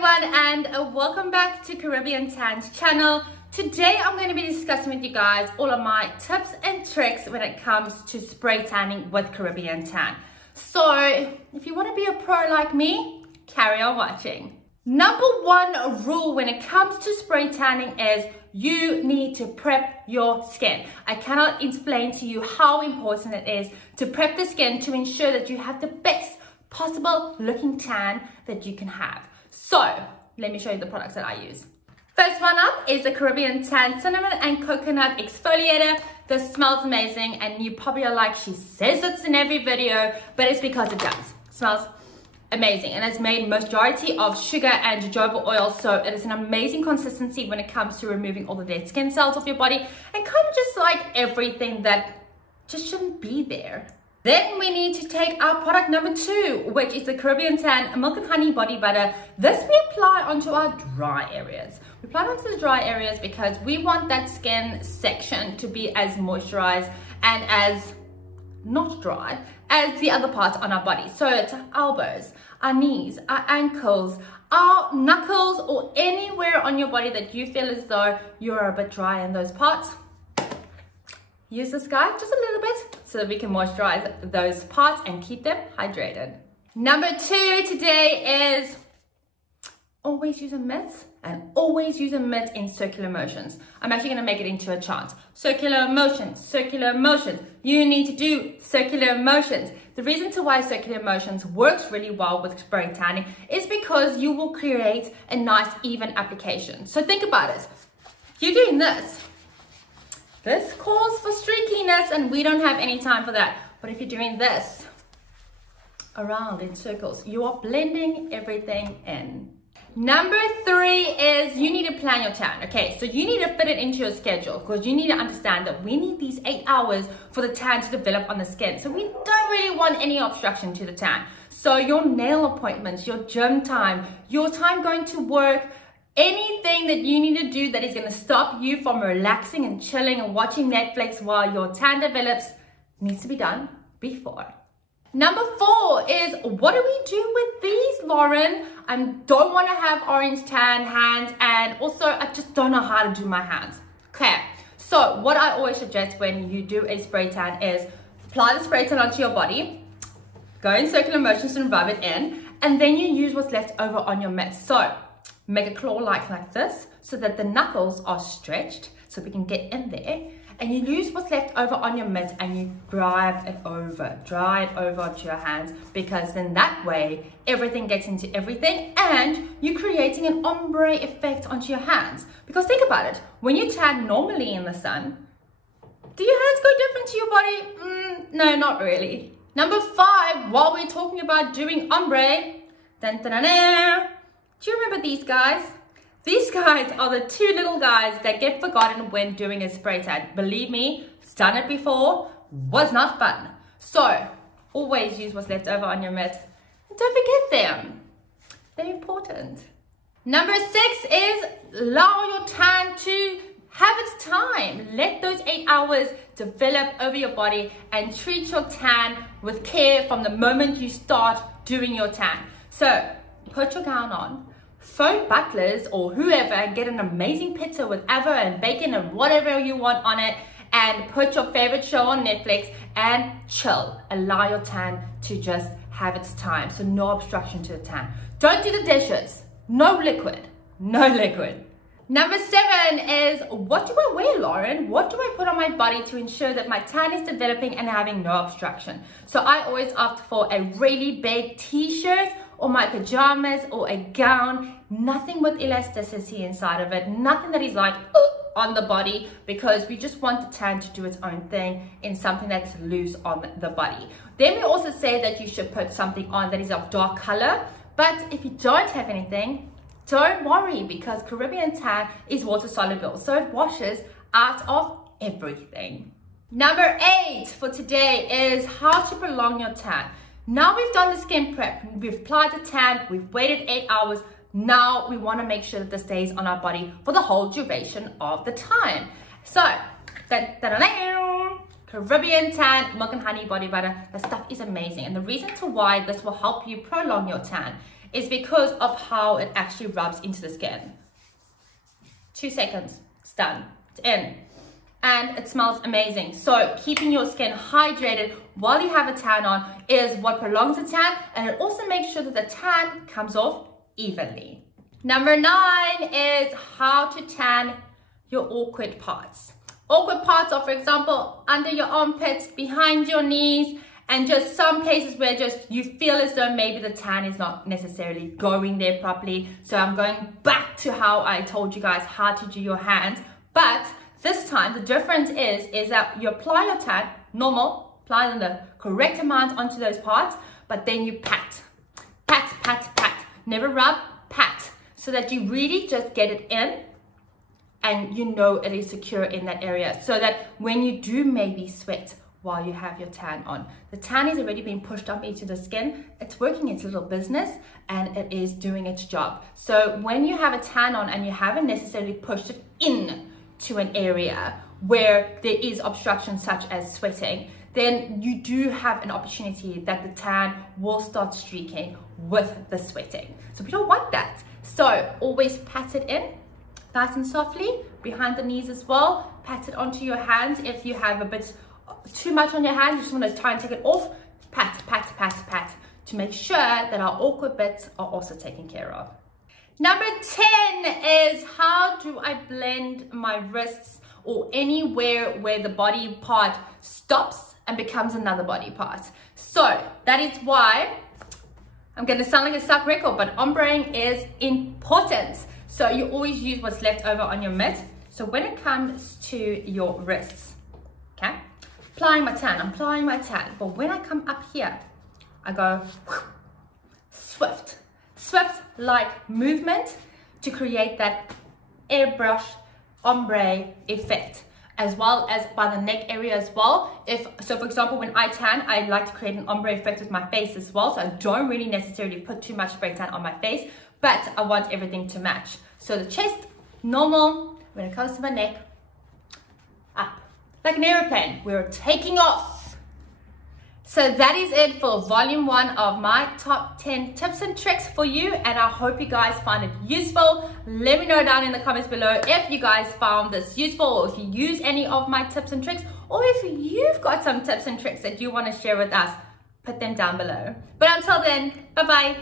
everyone, and welcome back to Caribbeantan's channel. Today I'm going to be discussing with you guys all of my tips and tricks when it comes to spray tanning with Caribbeantan. So if you want to be a pro like me, carry on watching. Number one rule when it comes to spray tanning is you need to prep your skin. I cannot explain to you how important it is to prep the skin to ensure that you have the best possible looking tan that you can have. So let me show you the products that I use. First one up is the Caribbeantan Cinnamon and Coconut Exfoliator. This smells amazing, and you probably are like, she says it's in every video, but it's because it does. It smells amazing, and it's made majority of sugar and jojoba oil, so it is an amazing consistency when it comes to removing all the dead skin cells off your body and kind of just like everything that just shouldn't be there. Then we need to take our product number 2, which is the Caribbeantan Milk and Honey Body Butter. This we apply onto our dry areas. We apply it onto the dry areas because we want that skin section to be as moisturized and as not dry as the other parts on our body. So it's our elbows, our knees, our ankles, our knuckles, or anywhere on your body that you feel as though you're a bit dry in those parts. Use this guy just a little bit so that we can moisturize those parts and keep them hydrated. Number 2 today is always use a mitt, and always use a mitt in circular motions. I'm actually going to make it into a chant. Circular motions, circular motions. You need to do circular motions. The reason to why circular motions works really well with spray tanning is because you will create a nice even application. So think about it. You're doing this. This calls for streakiness, and we don't have any time for that. But if you're doing this around in circles, you are blending everything in. Number 3 is you need to plan your tan. Okay, so you need to fit it into your schedule because you need to understand that we need these 8 hours for the tan to develop on the skin. So we don't really want any obstruction to the tan. So your nail appointments, your gym time, your time going to work, anything that you need to do that is going to stop you from relaxing and chilling and watching Netflix while your tan develops needs to be done before. Number 4 is, what do we do with these, Lauren? I don't want to have orange tan hands, and also I just don't know how to do my hands. Okay, so what I always suggest when you do a spray tan is apply the spray tan onto your body, go in circular motions and rub it in, and then you use what's left over on your mitt. So make a claw like this so that the knuckles are stretched so we can get in there, and you use what's left over on your mitt and you dry it over onto your hands, because then that way everything gets into everything and you're creating an ombre effect onto your hands. Because think about it, when you tan normally in the sun, do your hands go different to your body? No, not really. Number 5, while we're talking about doing ombre, do you remember these guys? These guys are the 2 little guys that get forgotten when doing a spray tan. Believe me, done it before, was not fun. So always use what's left over on your mitt. Don't forget them. They're important. Number 6 is allow your tan to have its time. Let those 8 hours develop over your body and treat your tan with care from the moment you start doing your tan. So put your gown on, phone butlers or whoever, and get an amazing pizza with avo and bacon and whatever you want on it, and put your favorite show on Netflix and chill. Allow your tan to just have its time, so no obstruction to the tan. Don't do the dishes. No liquid. No liquid. Number 7 is, what do I wear, Lauren? What do I put on my body to ensure that my tan is developing and having no obstruction? So I always opt for a really big t-shirt or my pajamas or a gown, nothing with elasticity inside of it, nothing that is like on the body, because we just want the tan to do its own thing in something that's loose on the body. Then we also say that you should put something on that is of dark color, but if you don't have anything, don't worry, because Caribbeantan is water soluble, so it washes out of everything. Number 8 for today is how to prolong your tan. Now we've done the skin prep, we've applied the tan, we've waited 8 hours. Now we want to make sure that this stays on our body for the whole duration of the time. So, Caribbeantan Milk and Honey Body Butter. The stuff is amazing, and the reason to why this will help you prolong your tan is because of how it actually rubs into the skin. 2 seconds, it's done, it's in. And it smells amazing. So keeping your skin hydrated while you have a tan on is what prolongs the tan, and it also makes sure that the tan comes off evenly. Number 9 is how to tan your awkward parts. Awkward parts are, for example, under your armpits, behind your knees, and just some places where just you feel as though maybe the tan is not necessarily going there properly. So I'm going back to how I told you guys how to do your hands. But this time, the difference is that you apply your tan, normal, apply the correct amount onto those parts, but then you pat, pat, pat, pat. Never rub, pat. So that you really just get it in and you know it is secure in that area. So that when you do maybe sweat while you have your tan on, the tan is already being pushed up into the skin. It's working its little business and it is doing its job. So when you have a tan on and you haven't necessarily pushed it in to an area where there is obstruction such as sweating, then you do have an opportunity that the tan will start streaking with the sweating. So we don't want that. So always pat it in nice and softly behind the knees as well. Pat it onto your hands. If you have a bit too much on your hands, you just want to try and take it off. Pat, pat, pat, pat to make sure that our awkward bits are also taken care of. Number 10 is how do I blend my wrists or anywhere where the body part stops and becomes another body part. So that is why I'm going to sound like a stuck record, but ombreing is important. So you always use what's left over on your mitt. So when it comes to your wrists, okay, applying my tan, I'm applying my tan. But when I come up here, I go swift like movement to create that airbrush ombre effect, as well as by the neck area as well. So for example, when I tan, I like to create an ombre effect with my face as well. So I don't really necessarily put too much spray tan on my face, but I want everything to match. So the chest, normal. When it comes to my neck, up. Like an airplane, we're taking off. So that is it for volume 1 of my top 10 tips and tricks for you, and I hope you guys find it useful. Let me know down in the comments below if you guys found this useful, or if you use any of my tips and tricks, or if you've got some tips and tricks that you want to share with us, put them down below. But until then, bye bye.